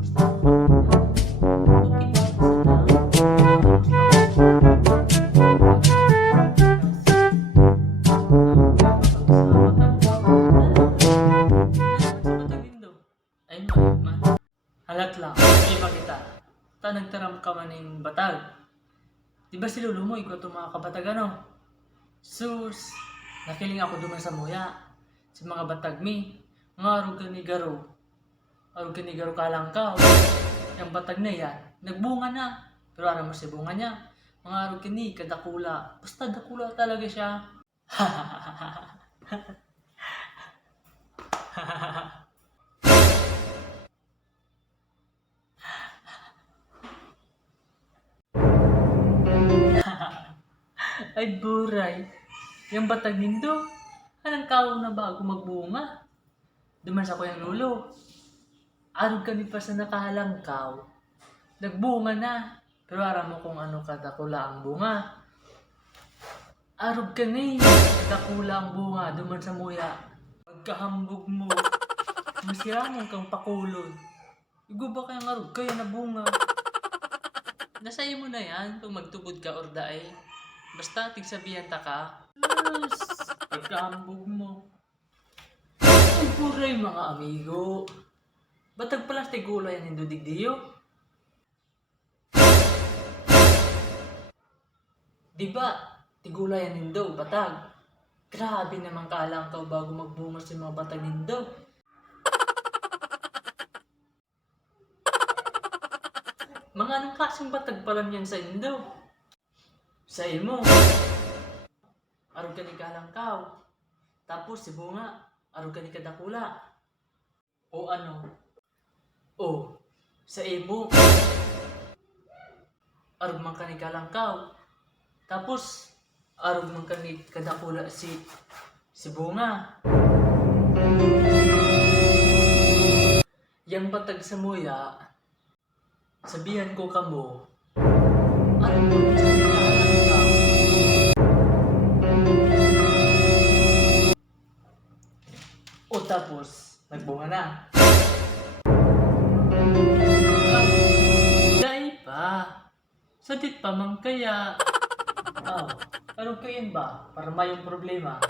kamusta? Okay lang, salamat. Ay, man. Halat lang, iba kita. Ta nagtaram ka man ng batag. Di ba si Lolo mo, ikaw itong mga kabatag ano? Sus, nakiling ako duman sa muya. Sa mga batag mi, mga arog ka ni Garo. Arog ka ni Garo kalangkaw. Yung batag na yan, nagbunga na. Pero ano mo si bunga niya? Mga arog ka ni kadakula. Basta dakula talaga siya. Ay buray, yung batag nindo, anong kaon na bago magbunga? Duman sa ko yung lulo. Arog kami pa sa nakahalangkaw. Nagbunga na. Pero aram mo kung ano kadakula ang bunga. Arog ka ni, kadakula ang bunga, duman sa muya. Pagkahambog mo, masiramong kang pakulon. Igo ba kayang arog kaya na bunga? Nasa iyo mo na yan kung magtubod ka or daay. Basta tigsabihan ta ka. Yes, pagkahambog mo. Ang puray mga amigo. Batag pala tigula yan hindi digdiyo. Diba? Tigula yan nindo, batag. Grabe naman kalangkaw bago magbunga sa mga batag nindo. Mga anong klaseng batag pala yan sa indo? Sa imo. Arog ka ni kalangkaw. Tapos si bunga, arog ka ni kadakula. O ano? O, sa imo. Arog man ka ni kalangkaw. Tapos, arog man ka ni kadakula si bunga. Yang batag sa muya, sabihan ko kamo, arog mo sa ni kalangkaw. O tapos, nagbunga na. Dahil pa. Sadit pa man kaya. Oh, ano kayan ba? Para may yung problema.